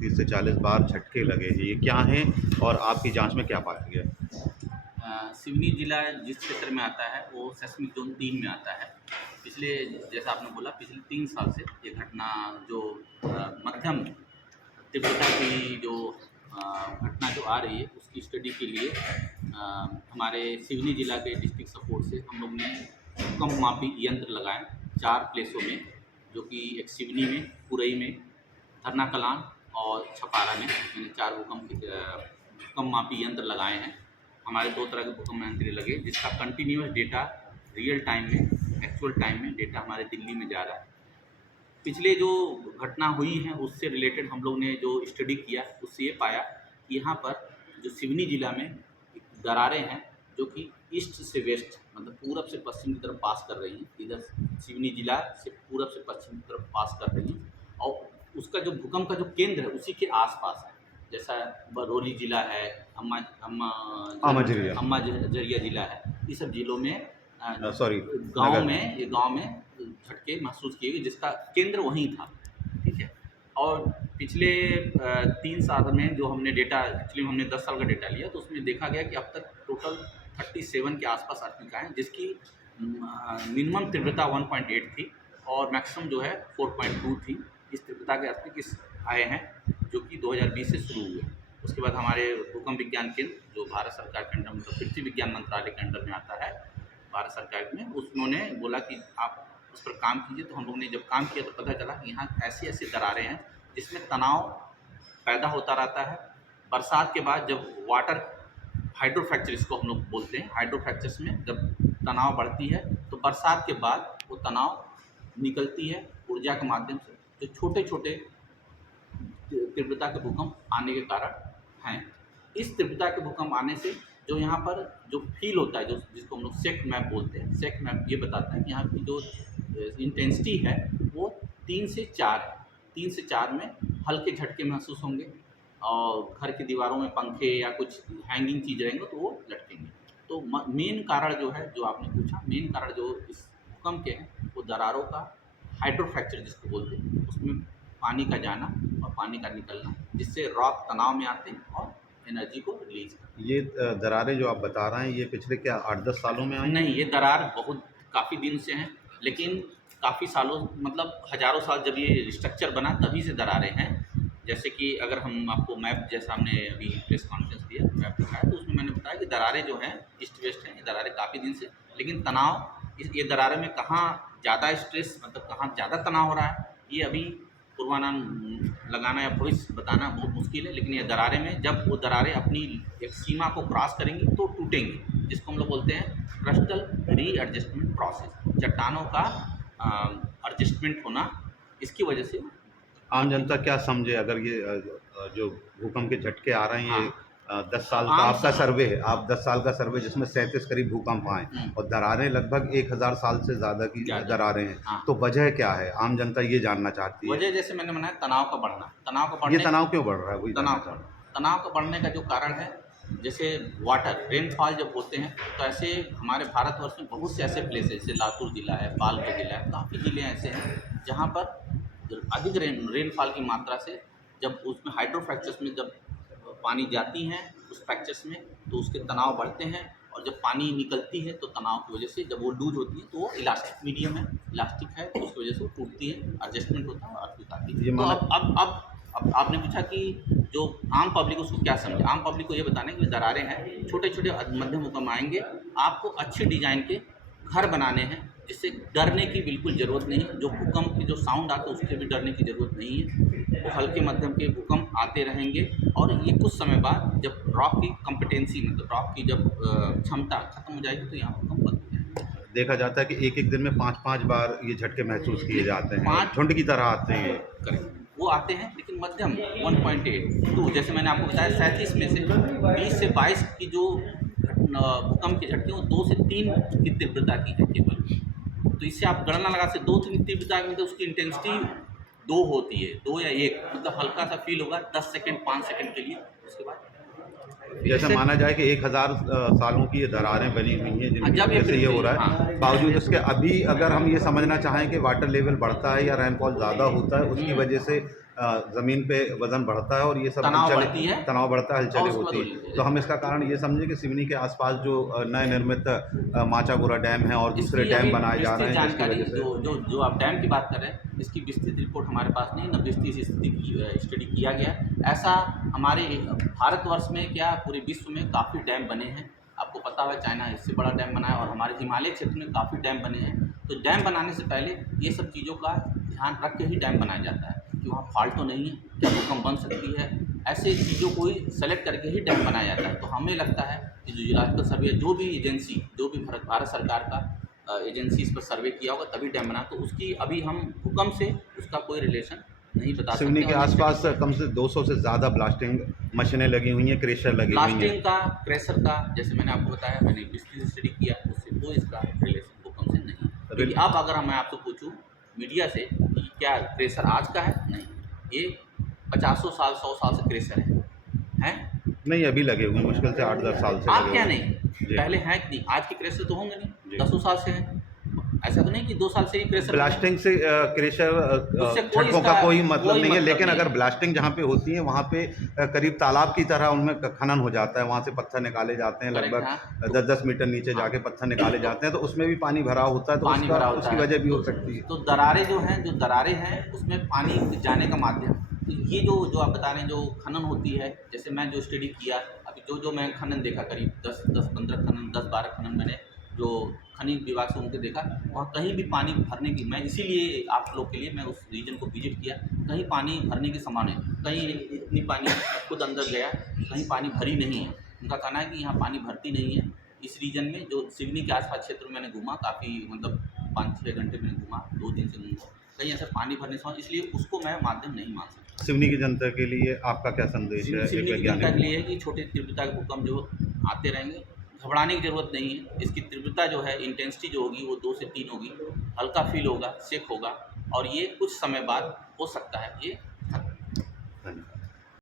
30 से 40 बार झटके लगे हैं, ये क्या हैं और आपकी जांच में क्या पाया गया? सिवनी जिला जिस क्षेत्र में आता है वो सेस्मिक जोन 3 में आता है। पिछले जैसा आपने बोला पिछले 3 साल से ये घटना जो मध्यम तीव्रता की जो घटना जो आ रही है उसकी स्टडी के लिए हमारे सिवनी जिला के डिस्ट्रिक्ट सपोर्ट से हम लोग ने भूकंप मापी यंत्र लगाए 4 प्लेसों में, जो कि एक सिवनी में, पुरई में, धरना कलान और छपारा में मैंने 4 भूकंप मापी यंत्र लगाए हैं। हमारे 2 तरह के भूकंप यंत्र लगे जिसका कंटिन्यूअस डेटा रियल टाइम में, एक्चुअल टाइम में डेटा हमारे दिल्ली में जा रहा है। पिछले जो घटना हुई है उससे रिलेटेड हम लोग ने जो स्टडी किया उससे ये पाया कि यहाँ पर जो सिवनी जिला में दरारें हैं जो कि ईस्ट से वेस्ट मतलब पूरब से पश्चिम की तरफ पास कर रही हैं, इधर सिवनी जिला से पूरब से पश्चिम की तरफ पास कर रही हैं और उसका जो भूकंप का जो केंद्र है उसी के आसपास है। जैसा बरौली जिला है, अम्मा जरिया जिला है, ये सब जिलों में गांव में झटके महसूस किए गए जिसका केंद्र वहीं था। ठीक है। और पिछले 3 साल में जो हमने डेटा, एक्चुअली हमने 10 साल का डेटा लिया तो उसमें देखा गया कि अब तक टोटल 37 के आसपास अर्थक्वेक आए जिसकी मिनिमम तीव्रता 1.8 थी और मैक्सिमम जो है 4.2 थी। इस तीव्रता के अर्थक्वेक आए हैं जो कि 2020 से शुरू हुए। उसके बाद हमारे भूकंप विज्ञान केंद्र जो भारत सरकार के अंडर मतलब पृथ्वी विज्ञान मंत्रालय के अंडर में आता है भारत सरकार में, उन्होंने बोला कि आप उस पर काम कीजिए। तो हम लोगों ने जब काम किया तो पता चला कि यहाँ ऐसी ऐसी दरारें हैं जिसमें तनाव पैदा होता रहता है। बरसात के बाद जब वाटर हाइड्रो फ्रैक्चर इसको हम लोग बोलते हैं, हाइड्रो फ्रैक्चर्स में जब तनाव बढ़ती है तो बरसात के बाद वो तनाव निकलती है ऊर्जा के माध्यम से, जो छोटे छोटे तीव्रता के भूकंप आने के कारण हैं। इस तीव्रता के भूकंप आने से जो यहाँ पर जो फील होता है, जो जिसको हम लोग सेक मैप बोलते हैं, सेक मैप ये बताता है कि यहाँ की जो इंटेंसिटी है वो 3 से 4 है। 3 से 4 में हल्के झटके महसूस होंगे और घर की दीवारों में पंखे या कुछ हैंगिंग चीज़ रहेंगे तो वो लटकेंगे। तो मेन कारण जो है, जो आपने पूछा, मेन कारण जो इस भूकंप के हैं वो दरारों का हाइड्रो फ्रैक्चर जिसको बोलते हैं, उसमें पानी का जाना और पानी का निकलना जिससे रॉक तनाव में आते हैं और एनर्जी को रिलीज करते हैं। ये दरारें जो आप बता रहे हैं ये पिछले क्या 8-10 सालों में आई? नहीं, ये दरार बहुत काफ़ी दिन से हैं, लेकिन काफ़ी सालों मतलब हज़ारों साल जब ये स्ट्रक्चर बना तभी से दरारें हैं। जैसे कि अगर हम आपको मैप, जैसा हमने अभी प्रेस कॉन्फ्रेंस दिया मैप दिखाया तो उसमें मैंने बताया कि दरारें जो हैं ईस्ट वेस्ट हैं, ये दरारें काफ़ी दिन से, लेकिन तनाव ये दरारें में कहाँ ज़्यादा स्ट्रेस मतलब कहाँ ज़्यादा तनाव हो रहा है ये अभी पूर्वानुमान लगाना या भविष्य बताना बहुत मुश्किल है। लेकिन ये दरारें में जब वो दरारें अपनी एक सीमा को क्रॉस करेंगी तो टूटेंगी, जिसको हम लोग बोलते हैं क्रस्टल रीएडजस्टमेंट प्रोसेस, चट्टानों का एडजस्टमेंट होना। इसकी वजह से आम जनता क्या समझे अगर ये जो भूकंप के झटके आ रहे हैं, ये 10 साल का आपका सर्वे है, आप 10 साल का सर्वे जिसमें 37 करीब भूकंप आए और दरारें लगभग 1000 साल से ज़्यादा की दरारें हैं, तो वजह क्या है? आम जनता ये जानना चाहती है। वजह जैसे मैंने बताया तनाव का बढ़ना, ये तनाव क्यों बढ़ रहा है? वही तनाव का बढ़ने का जो कारण है, जैसे वाटर रेनफॉल जब होते हैं तो ऐसे हमारे भारतवर्ष में बहुत से ऐसे प्लेस है, जैसे लातूर जिला है, पालघर जिला है, काफ़ी ज़िले ऐसे हैं जहाँ पर अधिक रेनफॉल की मात्रा से जब उसमें हाइड्रो फ्रैक्चर्स में जब पानी जाती हैं उस फ्रैक्चर्स में तो उसके तनाव बढ़ते हैं और जब पानी निकलती है तो तनाव की वजह से जब वो लूज होती है तो वो इलास्टिक मीडियम है, इलास्टिक है तो उसकी वजह से वो टूटती है, एडजस्टमेंट होता है और अर्थक्वेक आती है। तो अब आपने पूछा कि जो आम पब्लिक उसको क्या समझे। आम पब्लिक को ये बताना है कि दरारें हैं, छोटे छोटे मध्यम भूकंप आएंगे, आपको अच्छे डिज़ाइन के घर बनाने हैं जिससे डरने की बिल्कुल ज़रूरत नहीं है। जो भूकंप की जो साउंड आता है उससे भी डरने की ज़रूरत नहीं है। वो हल्के मध्यम के भूकंप आते रहेंगे और ये कुछ समय बाद जब रॉक की कॉम्पिटेंसी मतलब रॉक की जब क्षमता खत्म हो जाएगी तो यहाँ भूकंप बंद हो जाएगा। देखा जाता है कि एक दिन में 5-5 बार ये झटके महसूस किए जाते हैं, झुंड की तरह आते हैं। करेक्ट, वो आते हैं लेकिन मध्यम 1.8 जैसे मैंने आपको बताया 37 में से 20 से 22 की जो भूकंप के झटके वो 2 से 3 की तीव्रता की है केवल। तो इससे आप गणना लगा से 2 की तीव्रता में तो उसकी इंटेंसिटी 2 होती है, 2 या 1 मतलब हल्का सा फील होगा 10 सेकंड 5 सेकंड के लिए। उसके बाद जैसे माना जाए कि 1000 सालों की ये दरारें बनी हुई हैं जिनकी वजह से ये हो रहा है, बावजूद उसके अभी अगर हम ये समझना चाहें कि वाटर लेवल बढ़ता है या रेनफॉल ज़्यादा होता है उसकी वजह से ज़मीन पे वजन बढ़ता है और ये सब तनाव बढ़ती है, तनाव बढ़ता है, और हलचलें उसके होती बाद हैं। होली तो हम इसका कारण ये समझे कि सिवनी के आसपास जो नए निर्मित माचागुड़ा डैम है और दूसरे इसकी डैम अभी बनाए जा रहे विस्तृत हैं, जिसकी जानकारी वजह से जो आप डैम की बात कर रहे हैं, इसकी विस्तृत रिपोर्ट हमारे पास नहीं, न विस्तृत स्थिति की स्टडी किया गया है। ऐसा हमारे भारतवर्ष में क्या पूरे विश्व में काफ़ी डैम बने हैं। आपको पता है चाइना इससे बड़ा डैम बनाया और हमारे हिमालय क्षेत्र में काफ़ी डैम बने हैं। तो डैम बनाने से पहले ये सब चीज़ों का ध्यान रख के ही डैम बनाया जाता है कि वहाँ फॉल्ट तो नहीं है, क्या भूकंप बन सकती है, ऐसे चीज़ों को ही सेलेक्ट करके ही डैम बनाया जाता है। तो हमें लगता है कि जो जियोलॉजिकल सर्वे जो भी एजेंसी, जो भी भारत सरकार का एजेंसी इस पर सर्वे किया होगा तभी डैम बना, तो उसकी अभी हम भूकंप से उसका कोई रिलेशन नहीं बता सकते। सिवनी के और आसपास कम से 200 से ज़्यादा ब्लास्टिंग मशीनें लगी हुई हैं, क्रेशर लगी हुई हैं। ब्लास्टिंग का, क्रेशर का, जैसे मैंने आपको बताया, मैंने विस्तृत स्टडी किया, उससे कोई इसका रिलेशन भूकंप से नहीं। क्योंकि अब अगर मैं आपसे पूछूं मीडिया से कि क्या क्रेशर आज का है, नहीं, ये 50 साल 100 साल से क्रेशर है? नहीं, अभी लगे हुए हैं, मुश्किल से 8-10 साल से आप लगे क्या हुए नहीं, जी। पहले हैं कि नहीं, आज के क्रेशर तो होंगे जी। नहीं, 10 साल से हैं। ऐसा तो नहीं कि 2 साल से ही क्रेशर ब्लास्टिंग से क्रेशर उससे कोई झटकों का इसका कोई मतलब कोई नहीं है, मतलब लेकिन नहीं अगर है। ब्लास्टिंग जहाँ पे होती है वहाँ पे करीब तालाब की तरह उनमें खनन हो जाता है, वहाँ से पत्थर निकाले जाते हैं, करेक्ट, लगभग हाँ। 10-10 मीटर नीचे जाके पत्थर निकाले जाते हैं, तो उसमें भी पानी भरा होता है, तो पानी भरा होता उसकी है, वजह भी हो सकती है। तो दरारें जो हैं, उसमें पानी जाने का माध्यम, तो ये जो आप बता रहे हैं जो खनन होती है, जैसे मैं जो स्टडी किया अभी, जो मैं खनन देखा, करीब 10-15 खनन, 10-12 खनन मैंने जो खनिज विभाग से उनके देखा, वहाँ कहीं भी पानी भरने की, मैं इसीलिए आप लोग के लिए मैं उस रीजन को विजिट किया, कहीं पानी भरने की संभावना नहीं, कहीं इतनी पानी, मैं खुद अंदर गया, कहीं पानी भरी नहीं है। उनका कहना है कि यहाँ पानी भरती नहीं है। इस रीजन में जो सिवनी के आसपास क्षेत्र में मैंने घूमा, काफ़ी मतलब 5-6 घंटे मैंने घूमा, 2 दिन से घूमा, कहीं ऐसा पानी भरने से, इसलिए उसको मैं माध्यम नहीं मान सकता। सिवनी की जनता के लिए आपका क्या संदेश है, एक सिवनी की जनता वैज्ञानिक? के लिए है कि छोटे तीव्रता के भूकंप जो आते रहेंगे, घबराने की ज़रूरत नहीं है। इसकी तीव्रता जो है, इंटेंसिटी जो होगी वो 2 से 3 होगी, हल्का फील होगा, शेक होगा, और ये कुछ समय बाद हो सकता है ये खत्म। धन्यवाद।